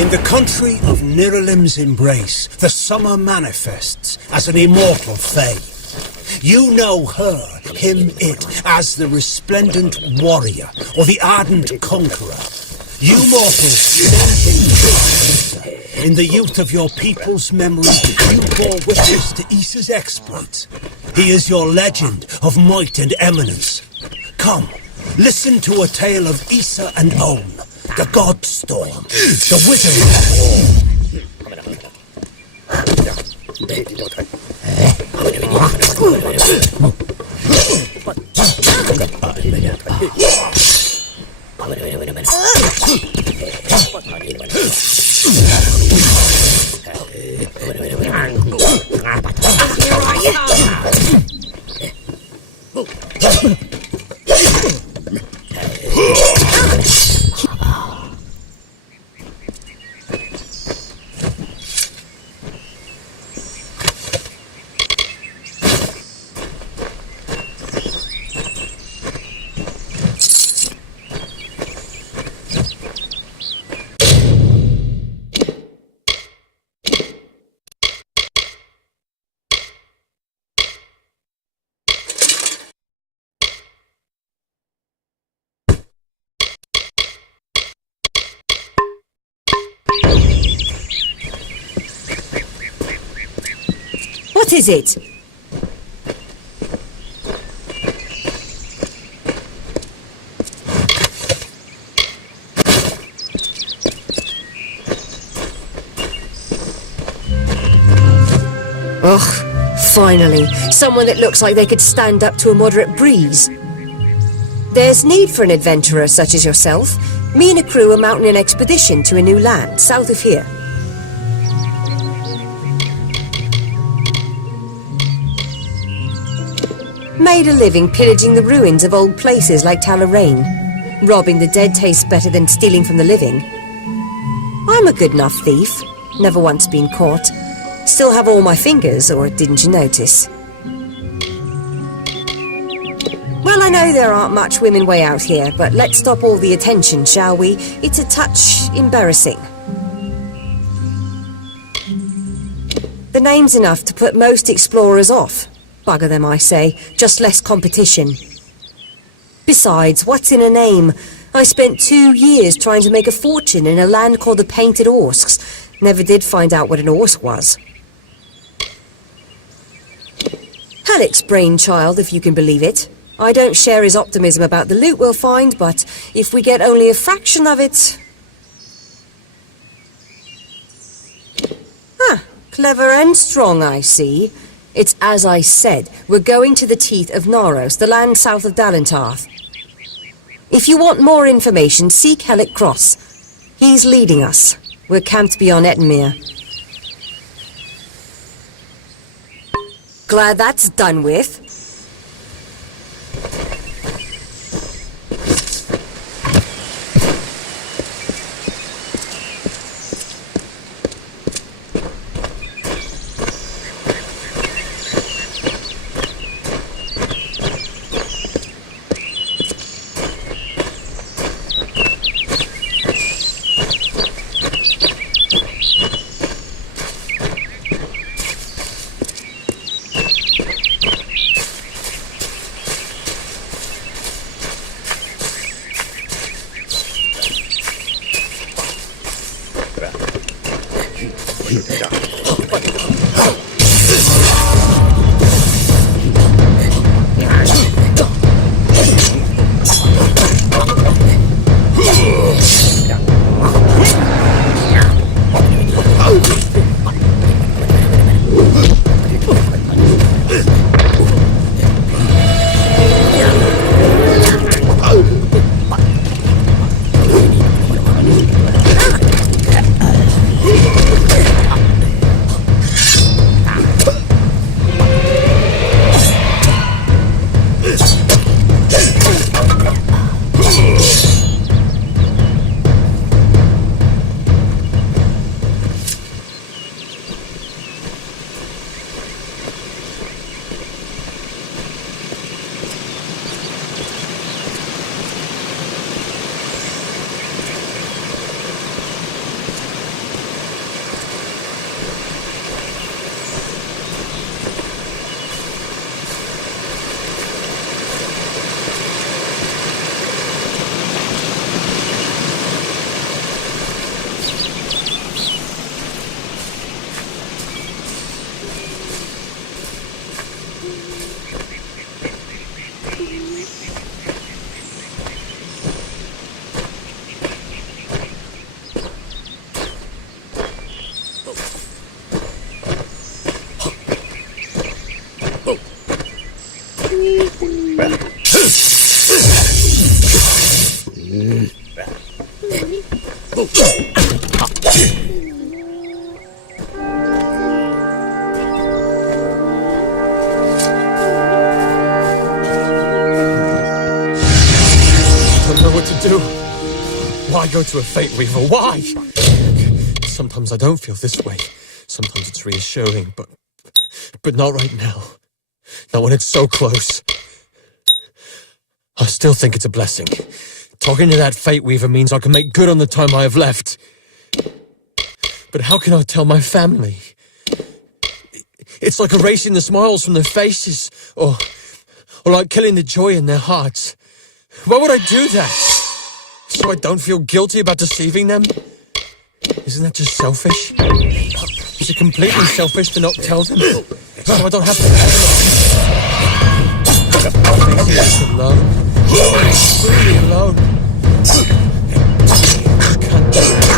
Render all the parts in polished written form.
In the country of Niralim's embrace, the summer manifests as an immortal fae. You know her, him, it, as the resplendent warrior, or the ardent conqueror. You mortals stand in Issa. In the youth of your people's memory, you bore witness to Issa's exploits. He is your legend of might and eminence. Come, listen to a tale of Issa and On, the God Storm, the Wizard What is it? Ugh, finally. Someone that looks like they could stand up to a moderate breeze. There's need for an adventurer such as yourself. Me and a crew are mounting an expedition to a new land, south of here. Made a living pillaging the ruins of old places like Talarain. Robbing the dead tastes better than stealing from the living. I'm a good enough thief. Never once been caught. Still have all my fingers, or didn't you notice? Well, I know there aren't much women way out here, but let's stop all the attention, shall we? It's a touch embarrassing. The name's enough to put most explorers off. Bugger them, I say. Just less competition. Besides, what's in a name? I spent 2 years trying to make a fortune in a land called the Painted Orsks. Never did find out what an Orsk was. Halleck's brainchild, if you can believe it. I don't share his optimism about the loot we'll find, but if we get only a fraction of it... Clever and strong, I see. It's as I said, we're going to the teeth of Naros, the land south of Dalentarth. If you want more information, seek Halleck Cross. He's leading us. We're camped beyond Ettenmere. Glad that's done with. don't know what to do. Why go to a Fate Weaver? Why? Sometimes I don't feel this way. Sometimes it's reassuring, but not right now. Not when it's so close. I still think it's a blessing. Talking to that Fate Weaver means I can make good on the time I have left. But how can I tell my family? It's like erasing the smiles from their faces, or like killing the joy in their hearts. Why would I do that? So I don't feel guilty about deceiving them? Isn't that just selfish? Is it completely selfish to not tell them? So I don't have to feel alone. Really alone. I can't do it.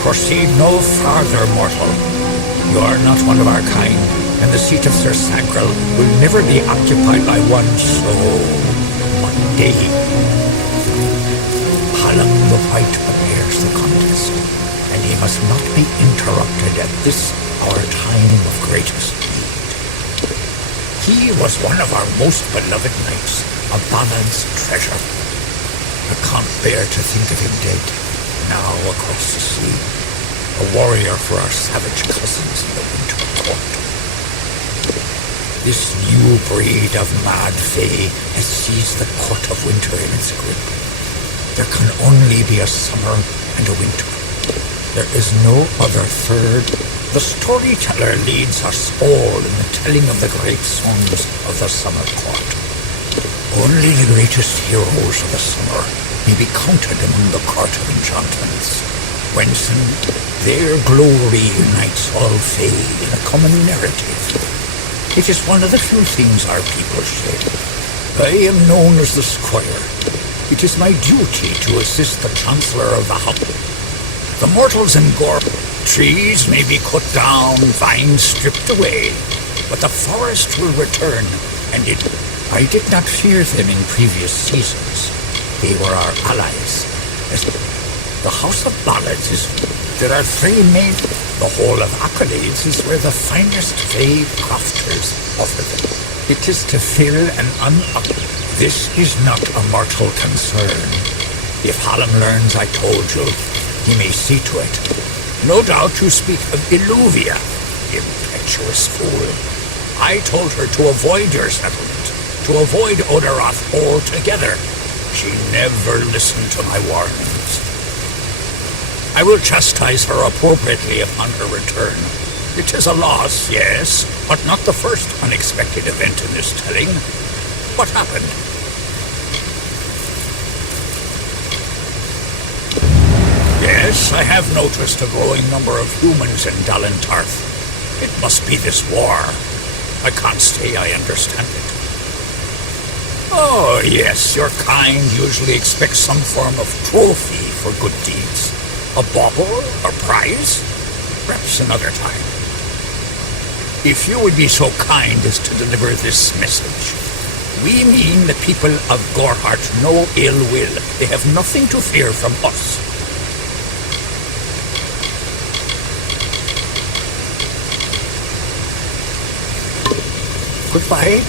Proceed no farther, mortal. You are not one of our kind, and the seat of Sir Sacral will never be occupied by one so mundane. Hallam the White prepares the contest, and he must not be interrupted at this our time of greatest need. He was one of our most beloved knights, a ballad's treasure. I can't bear to think of him dead, now across the sea, a warrior for our savage cousins in the Winter Court. This new breed of mad fae has seized the Court of Winter in its grip. There can only be a summer and a winter. There is no other third. The storyteller leads us all in the telling of the great songs of the Summer Court. Only the greatest heroes of the summer may be counted among the Court of Enchantments, whence their glory unites all fae in a common narrative. It is one of the few things our people share. I am known as the Squire. It is my duty to assist the Chancellor of the House. The mortals in Gorp, trees may be cut down, vines stripped away, but the forest will return, and I did not fear them in previous seasons. They were our allies. The House of Ballads is... There are three main... The Hall of Accolades is where the finest fae crafters offer them. It is to fill an This is not a mortal concern. If Hallam learns I told you, he may see to it. No doubt you speak of Iluvia, impetuous fool. I told her to avoid your settlement, to avoid Odorath altogether. She never listened to my warnings. I will chastise her appropriately upon her return. It is a loss, yes, but not the first unexpected event in this telling. What happened? Yes, I have noticed a growing number of humans in Dalentarth. It must be this war. I can't say I understand it. Oh, yes, your kind usually expects some form of trophy for good deeds. A bauble or prize? Perhaps another time. If you would be so kind as to deliver this message. We mean the people of Gorhart no ill will. They have nothing to fear from us. Goodbye.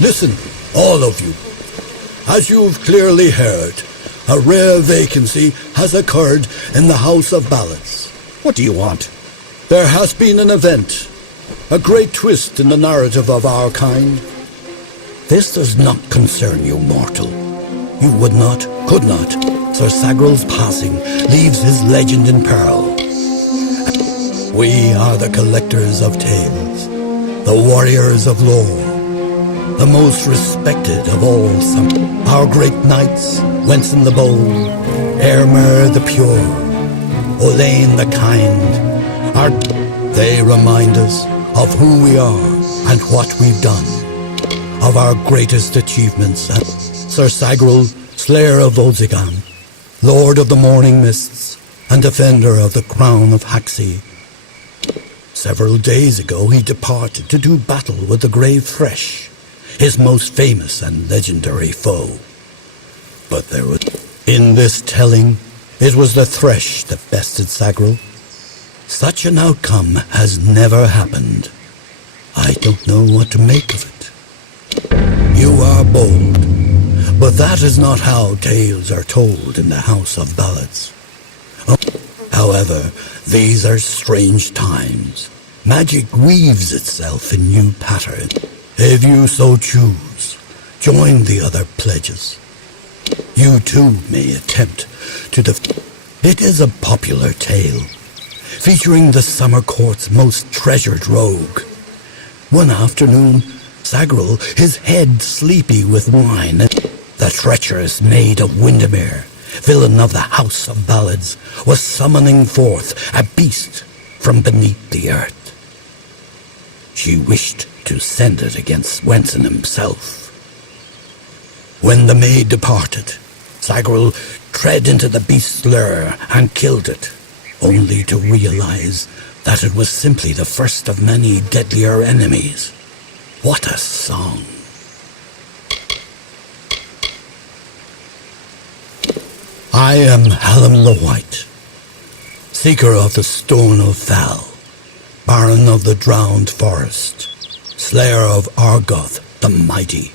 Listen, all of you. As you've clearly heard, a rare vacancy has occurred in the House of Ballads. What do you want? There has been an event, a great twist in the narrative of our kind. This does not concern you, mortal. You would not, could not. Sir Sagral's passing leaves his legend in peril. We are the collectors of tales, the warriors of lore, the most respected of all some. Our great knights, Wenson the Bold, Airmer the Pure, Olaine the Kind, they remind us of who we are and what we've done, of our greatest achievements. Sir Sagral, Slayer of Ozigan, Lord of the Morning Mists, and Defender of the Crown of Haxi. Several days ago he departed to do battle with the Grave Thresh, his most famous and legendary foe. But there was... In this telling, it was the Thresh that bested Sagral. Such an outcome has never happened. I don't know what to make of it. You are bold, but that is not how tales are told in the House of Ballads. However, these are strange times. Magic weaves itself in new patterns. If you so choose, join the other pledges. You too may attempt to It is a popular tale, featuring the Summer Court's most treasured rogue. One afternoon, Sagral, his head sleepy with wine, the treacherous maid of Windermere, villain of the House of Ballads, was summoning forth a beast from beneath the earth. She wished to send it against Wenson himself. When the maid departed, Sagral tread into the beast's lure and killed it, only to realize that it was simply the first of many deadlier enemies. What a song! I am Hallam the White, seeker of the Stone of Val, Baron of the Drowned Forest, Slayer of Argoth the Mighty,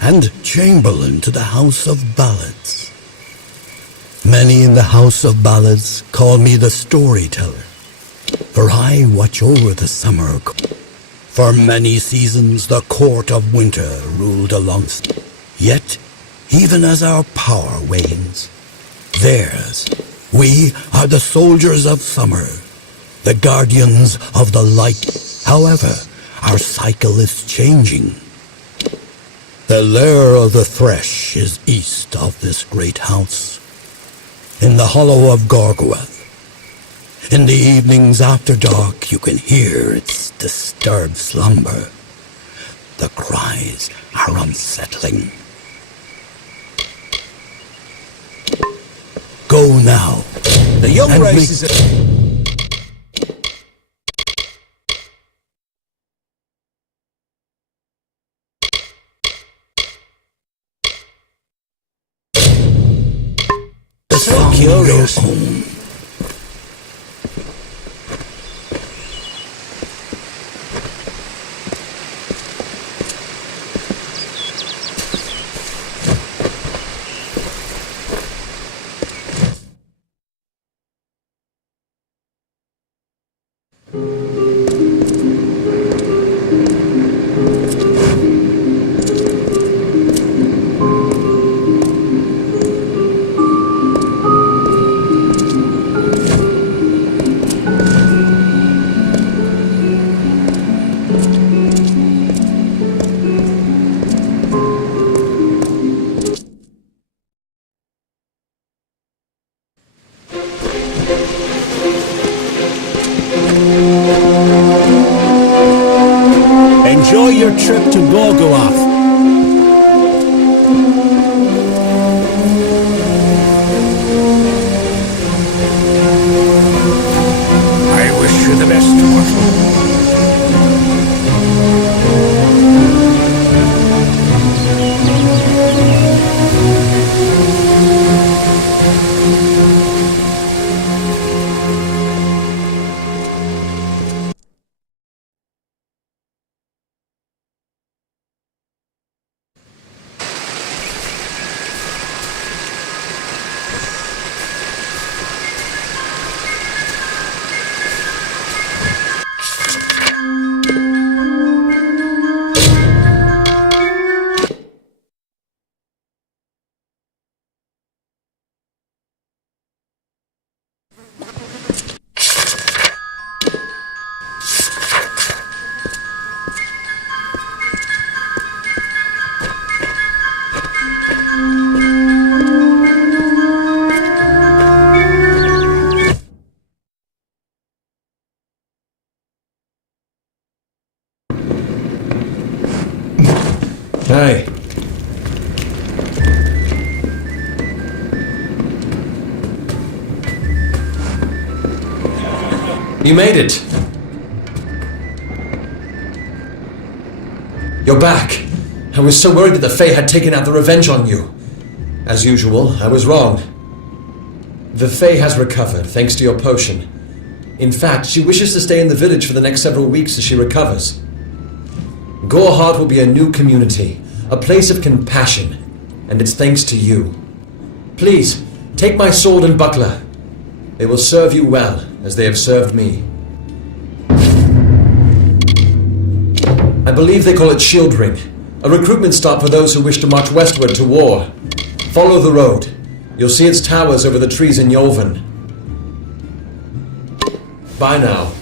and Chamberlain to the House of Ballads. Many in the House of Ballads call me the Storyteller, for I watch over the summer. For many seasons the Court of Winter ruled alongside. Yet, even as our power wanes, theirs, we are the soldiers of summer, the guardians of the light. However, our cycle is changing. The lair of the Thresh is east of this great house, in the hollow of Gorgoeth. In the evenings after dark, you can hear its disturbed slumber. The cries are unsettling. Go now. The young race is... So curious. Home. trip to Gorgoroth. I wish you the best, mortal. Hey. You made it. You're back. I was so worried that the Fae had taken out the revenge on you. As usual, I was wrong. The Fae has recovered, thanks to your potion. In fact, she wishes to stay in the village for the next several weeks as she recovers. Goreheart will be a new community, a place of compassion, and it's thanks to you. Please, take my sword and buckler. They will serve you well, as they have served me. I believe they call it Shield Ring, a recruitment stop for those who wish to march westward to war. Follow the road. You'll see its towers over the trees in Yolven. Bye now.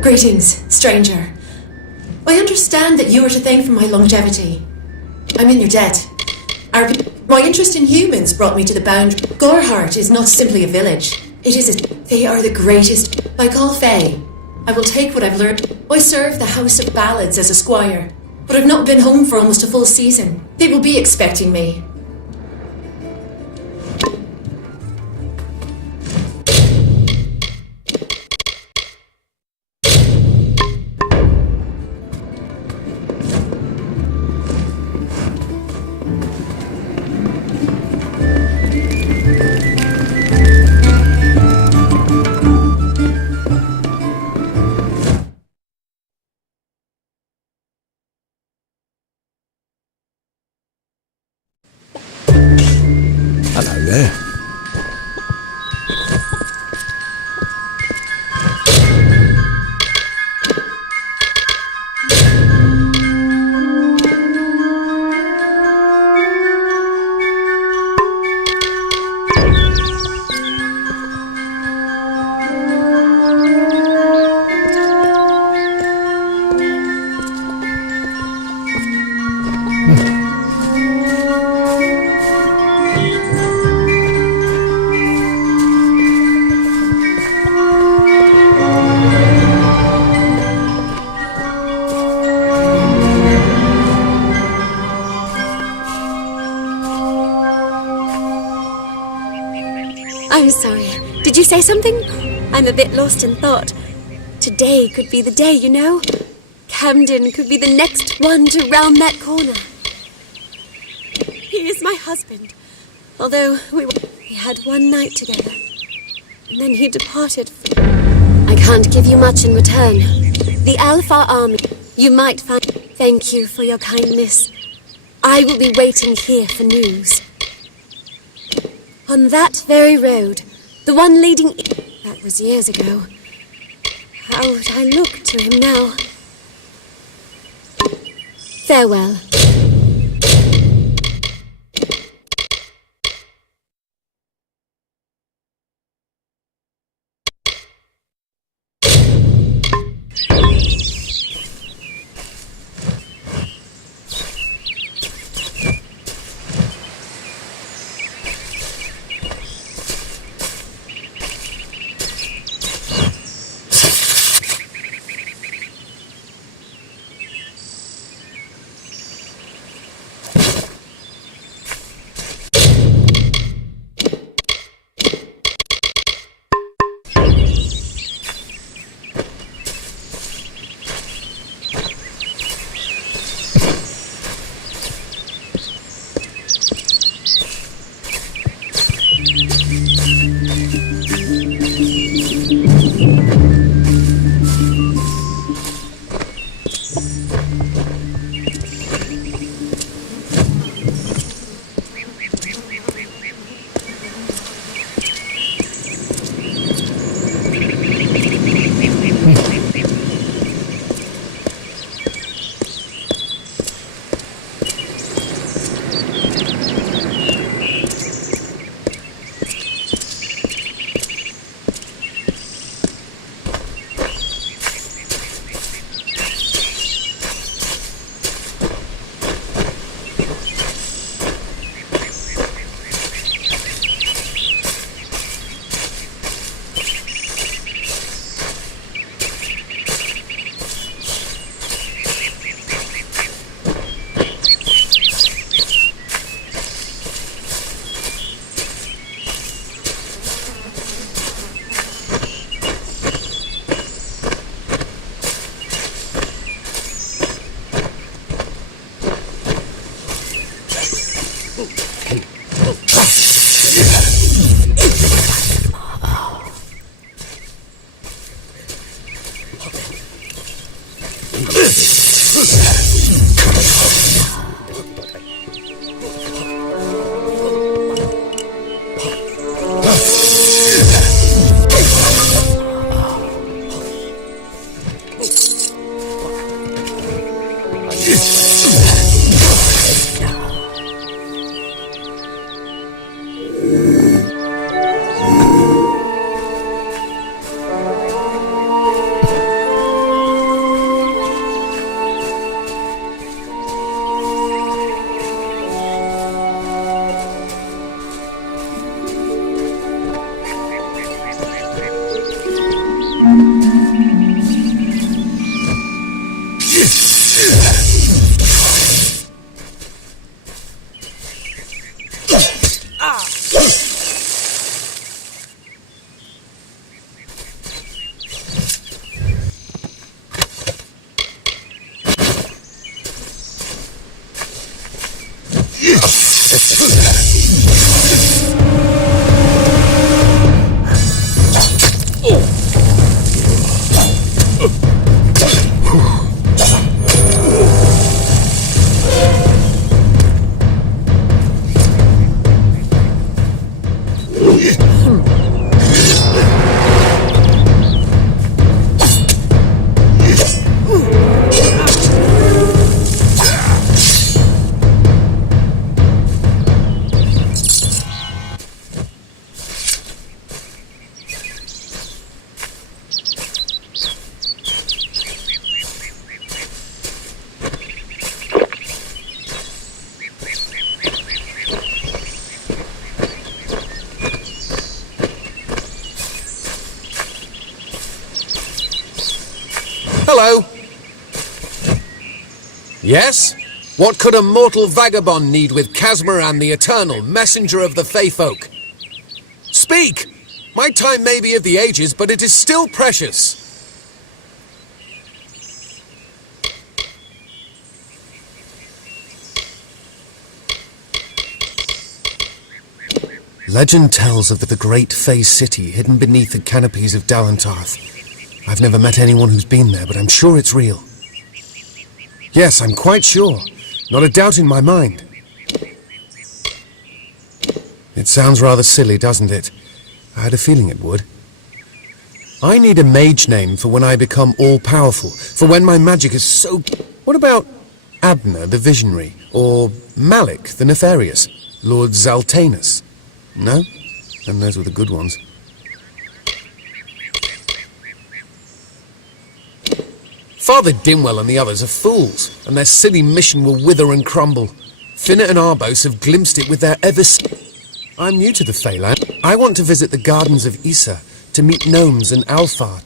Greetings, stranger. I understand that you are to thank for my longevity. I'm in your debt. My interest in humans brought me to the boundary. Goreheart is not simply a village. They are the greatest, like all Fae. I will take what I've learned. I serve the House of Ballads as a squire, but I've not been home for almost a full season. They will be expecting me. Hello there. I'm sorry. Did you say something? I'm a bit lost in thought. Today could be the day, you know? Camden could be the next one to round that corner. He is my husband. Although we had one night together, and then he departed. I can't give you much in return. The Alpha Army, you might find... Thank you for your kindness. I will be waiting here for news. On that very road, the one leading... That was years ago. How would I look to him now? Farewell. Hello. Yes? What could a mortal vagabond need with Casmaran the Eternal, messenger of the Feyfolk? Speak! My time may be of the ages, but it is still precious. Legend tells of the great Fey city hidden beneath the canopies of Dalantarth. I've never met anyone who's been there, but I'm sure it's real. Yes, I'm quite sure. Not a doubt in my mind. It sounds rather silly, doesn't it? I had a feeling it would. I need a mage name for when I become all-powerful, for when my magic is so... What about Abner the Visionary, or Malik the Nefarious, Lord Zaltanus? No? Then those were the good ones. Father Dimwell and the others are fools, and their silly mission will wither and crumble. Finna and Arbos have glimpsed it with their I'm new to the Feyland. I want to visit the gardens of Issa, to meet gnomes and Alfar,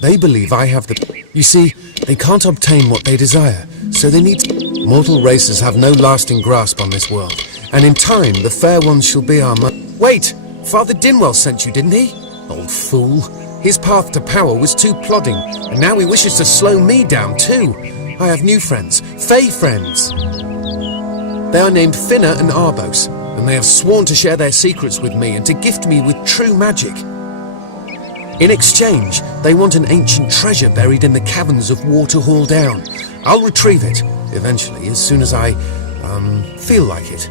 They believe I have the... You see, they can't obtain what they desire, so they need... Mortal races have no lasting grasp on this world, and in time the fair ones shall be our... Wait! Father Dinwell sent you, didn't he? Old fool. His path to power was too plodding, and now he wishes to slow me down too. I have new friends, Fey friends. They are named Finna and Arbos, and they have sworn to share their secrets with me and to gift me with true magic. In exchange, they want an ancient treasure buried in the caverns of Waterhall Down. I'll retrieve it, eventually, as soon as I, feel like it.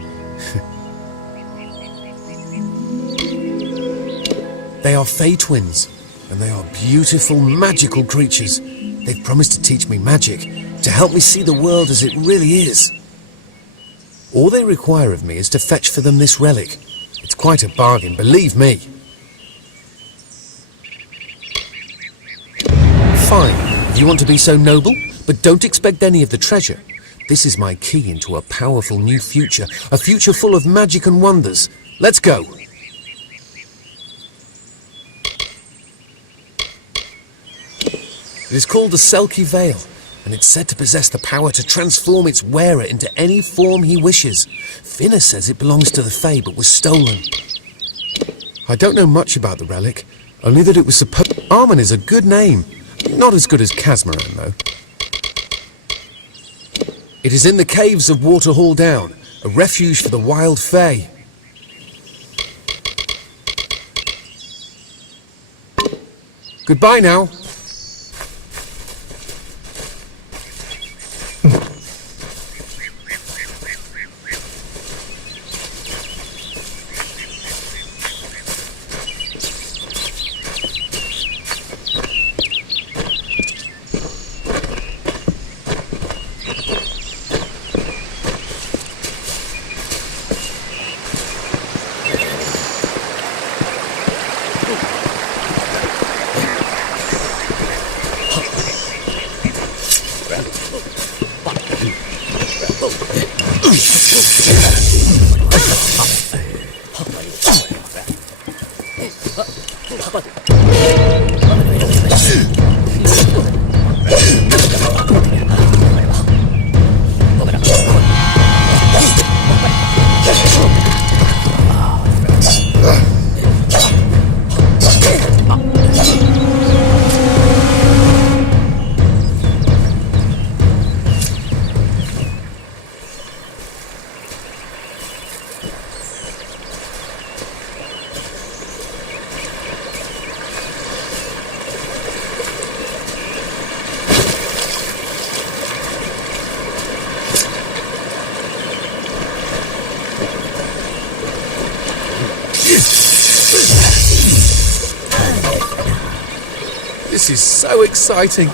They are Fey twins, and they are beautiful, magical creatures. They've promised to teach me magic, to help me see the world as it really is. All they require of me is to fetch for them this relic. It's quite a bargain, believe me. Fine, if you want to be so noble, but don't expect any of the treasure. This is my key into a powerful new future, a future full of magic and wonders. Let's go. It is called the Selkie Veil, and it's said to possess the power to transform its wearer into any form he wishes. Finna says it belongs to the Fae, but was stolen. I don't know much about the relic, only that it was supposed... Armen is a good name. Not as good as Casmaran, though. It is in the caves of Waterhall Down, a refuge for the wild Fae. Goodbye now. This is so exciting.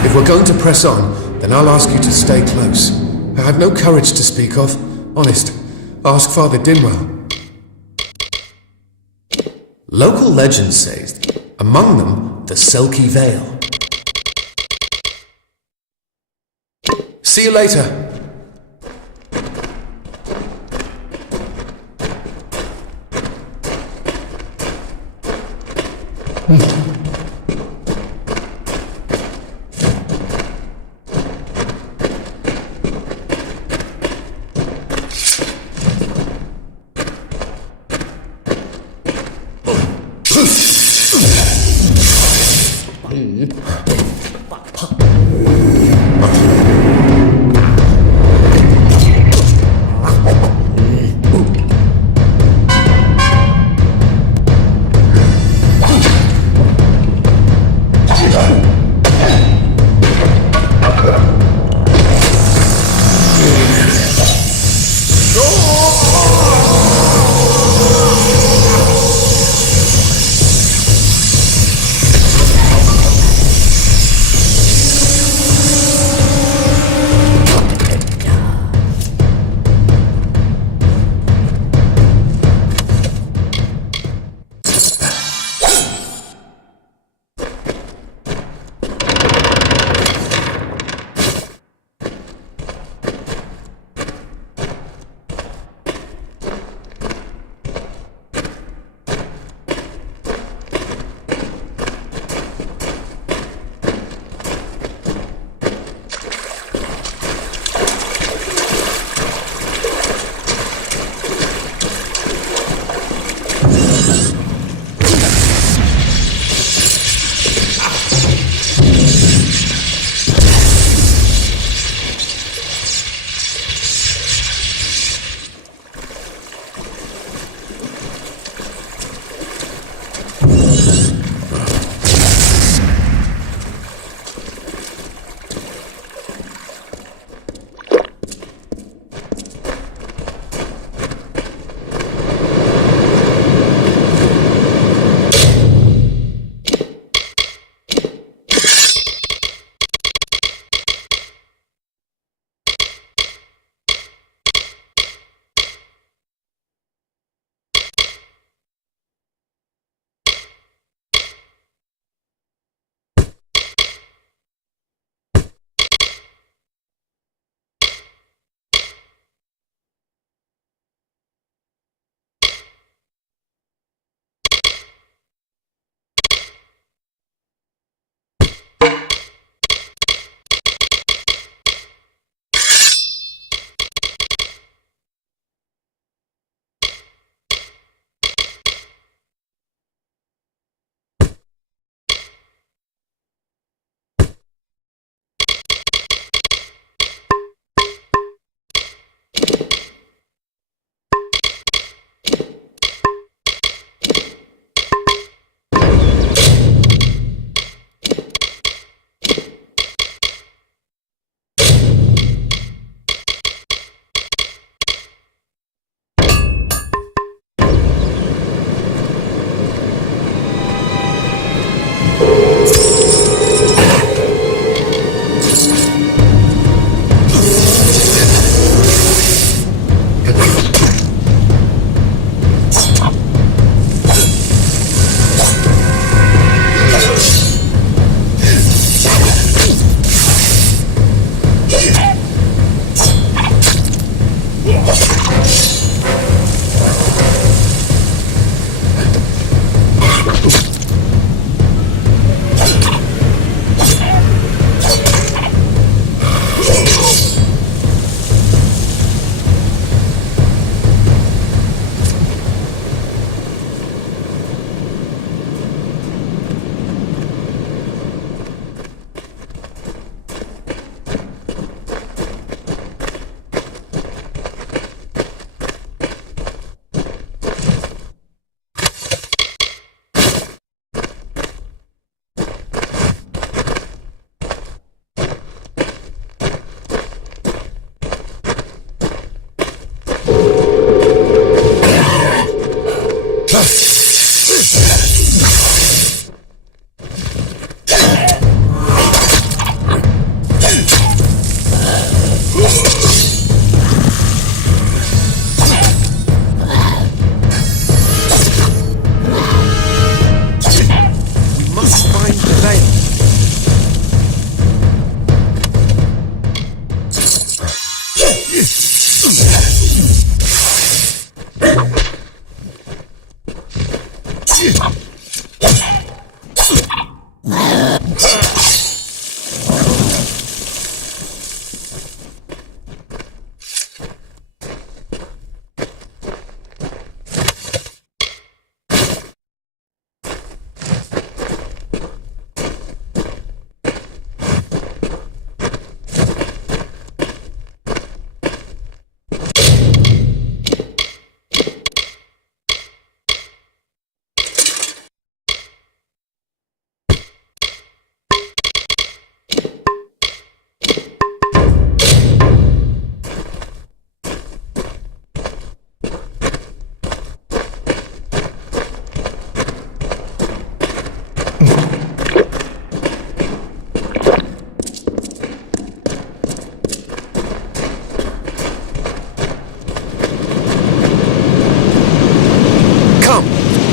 If we're going to press on, then I'll ask you to stay close. I have no courage to speak of. Honest. Ask Father Dinwell. Local legend says, among them, the Selkie Vale. See you later.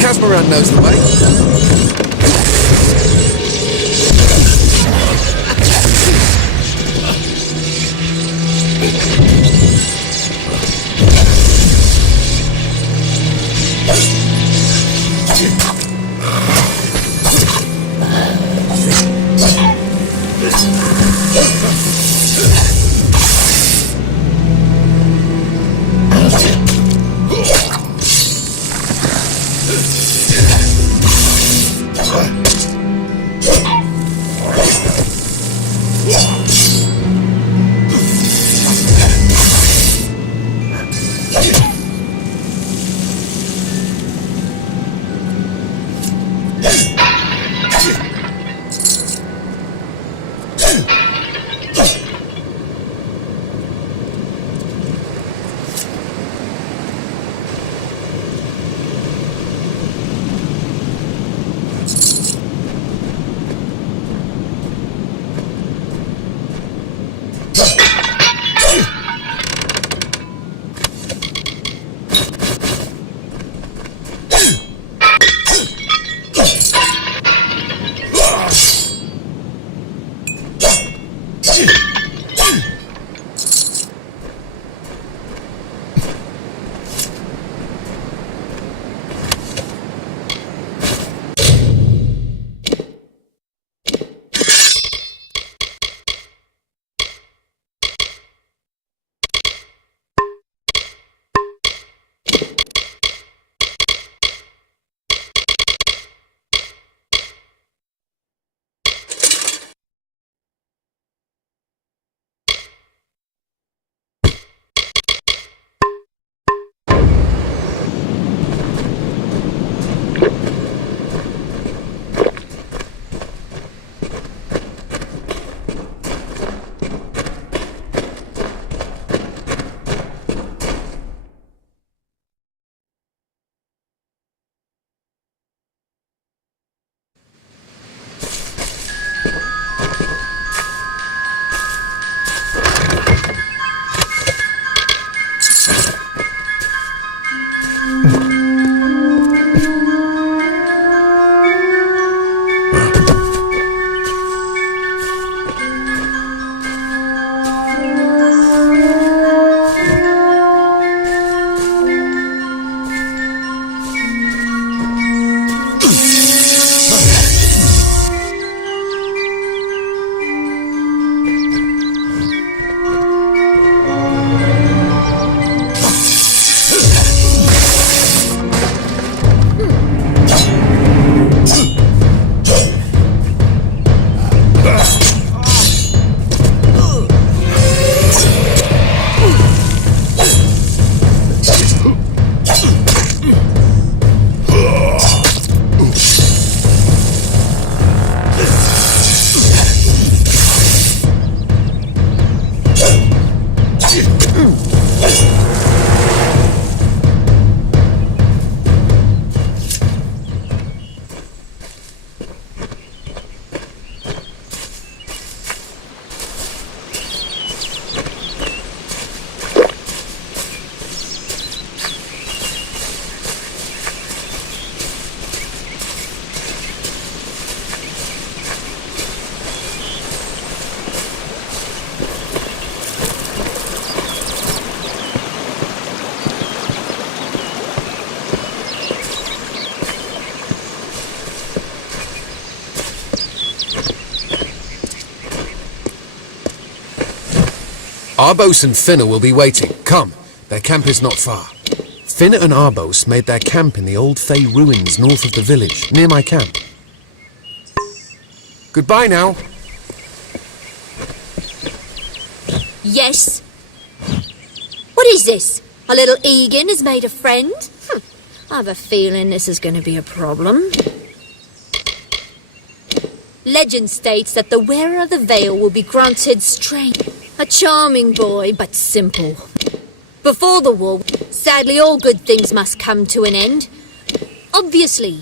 Casmaran knows the way. Arbos and Finna will be waiting. Come, their camp is not far. Finna and Arbos made their camp in the old Fey ruins north of the village, near my camp. Goodbye now. Yes? What is this? A little Igan has made a friend? I have a feeling this is going to be a problem. Legend states that the wearer of the veil will be granted strength. A charming boy, but simple. Before the war, sadly all good things must come to an end. Obviously,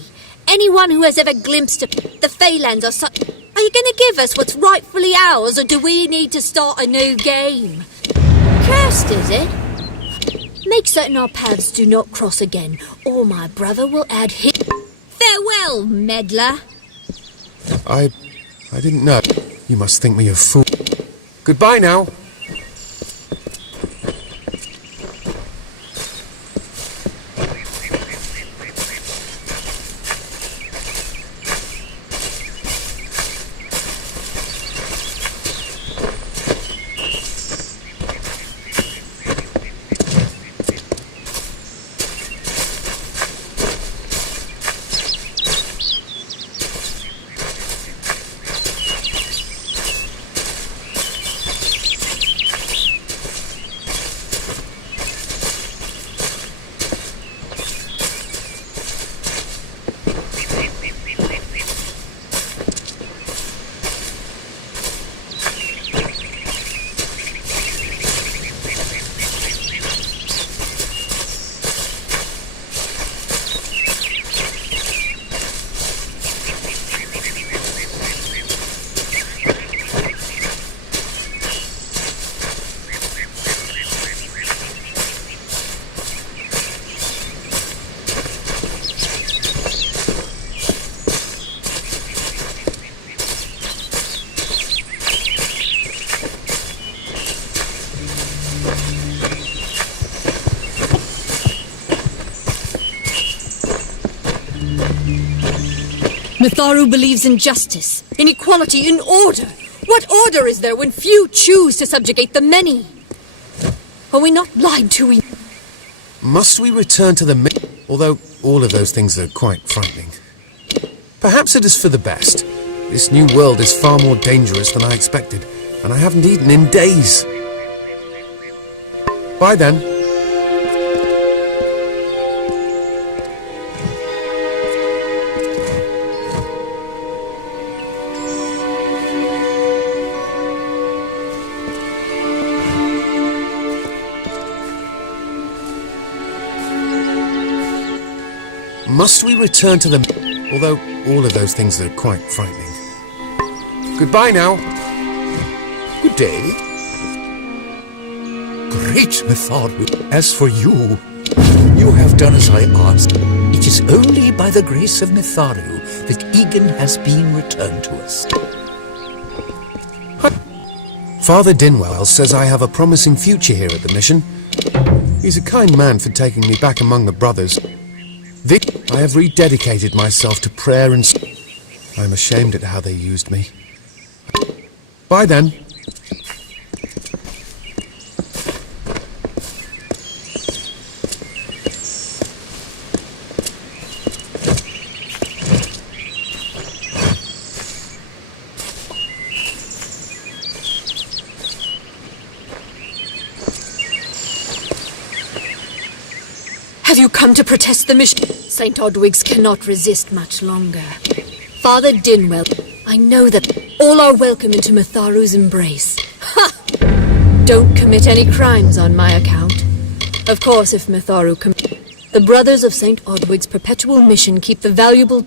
anyone who has ever glimpsed the Feylands are such... Are you going to give us what's rightfully ours, or do we need to start a new game? Cursed, is it? Make certain our paths do not cross again, or my brother will add his... Farewell, meddler. I didn't know. You must think me a fool. Goodbye now. Mitharu believes in justice, in equality, in order. What order is there when few choose to subjugate the many? Are we not lied to? Must we return to the although all of those things are quite frightening. Perhaps it is for the best. This new world is far more dangerous than I expected, and I haven't eaten in days. Bye then. Must we return to them? Although all of those things are quite frightening. Goodbye now. Good day. Great Mitharu. As for you, you have done as I asked. It is only by the grace of Mitharu that Igan has been returned to us. Father Dinwell says I have a promising future here at the mission. He's a kind man for taking me back among the brothers. I have rededicated myself to prayer and... I am ashamed at how they used me. Bye then. Have you come to protest the mission? St. Odwig's cannot resist much longer. Father Dinwell, I know that all are welcome into Mitharu's embrace. Ha! Don't commit any crimes on my account. Of course, if Mitharu the Brothers of St. Odwig's perpetual mission keep the valuable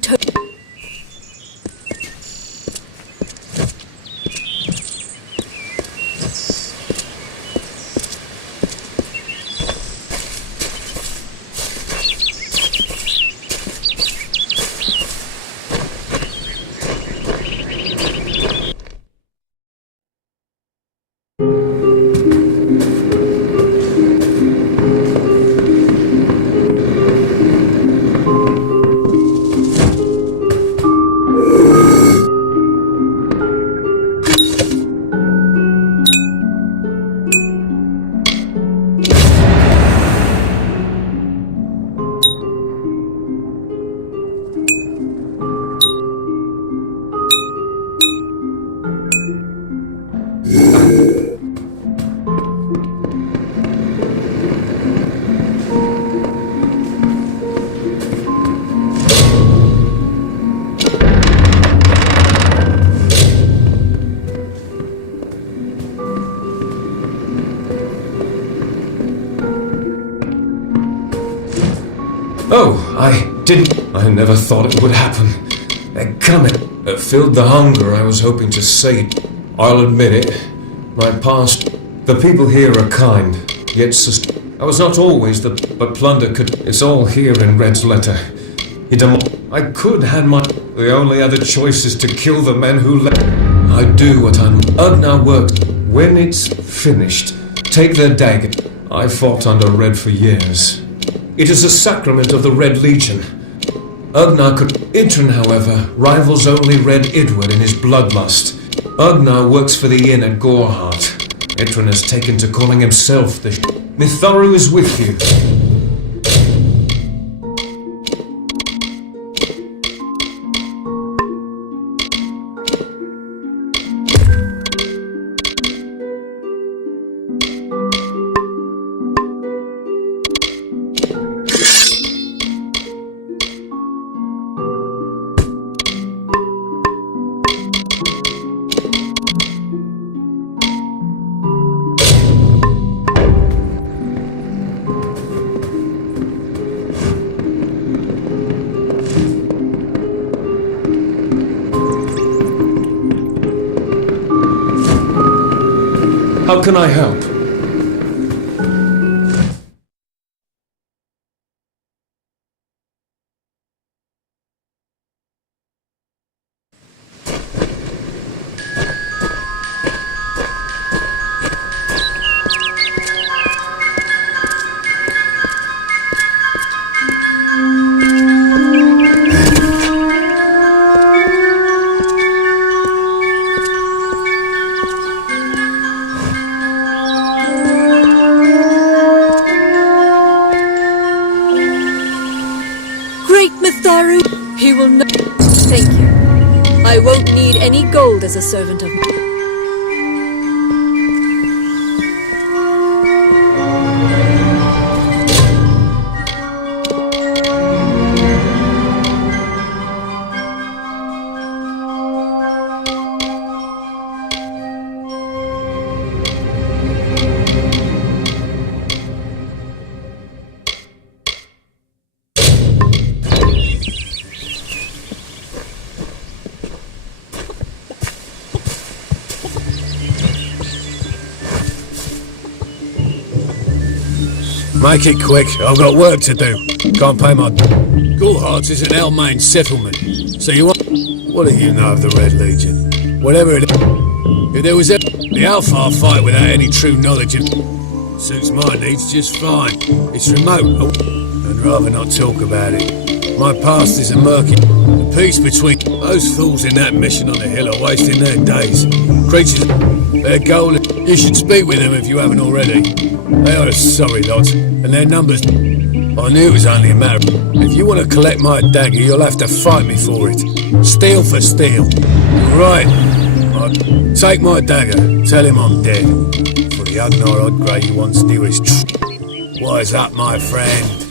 Oh, I never thought it would happen. They're coming. It filled the hunger I was hoping to sate. I'll admit it. My past... The people here are kind, yet I was not always but plunder could... It's all here in Red's letter. I could had my... The only other choice is to kill the men who left. I do what I'm... Ugnar works. When it's finished, take their dagger. I fought under Red for years. It is a sacrament of the Red Legion. Ugnar could... Idrun, however, rivals only Red Idward in his bloodlust. Ugnar works for the inn at Goreheart. Idrun has taken to calling himself the... Mitharu is with you. How can I help? He will not... Thank you. I won't need any gold as a servant of... Make it quick, I've got work to do. Can't pay my... Goreheart is an Elmain settlement. So you want... What do you know of the Red Legion? Whatever it is... If there was the Alpha fight without any true knowledge of... Suits my needs just fine. It's remote. I'd rather not talk about it. My past is a murky... The peace between... Those fools in that mission on the hill are wasting their days. Creatures... Their goal is... You should speak with them if you haven't already. They are a sorry lot, and their numbers... I knew it was only a matter of... If you want to collect my dagger, you'll have to fight me for it. Steel for steel. Right. Take my dagger. Tell him I'm dead. For the Ugnar Odgrey you once knew is... Wise up, my friend.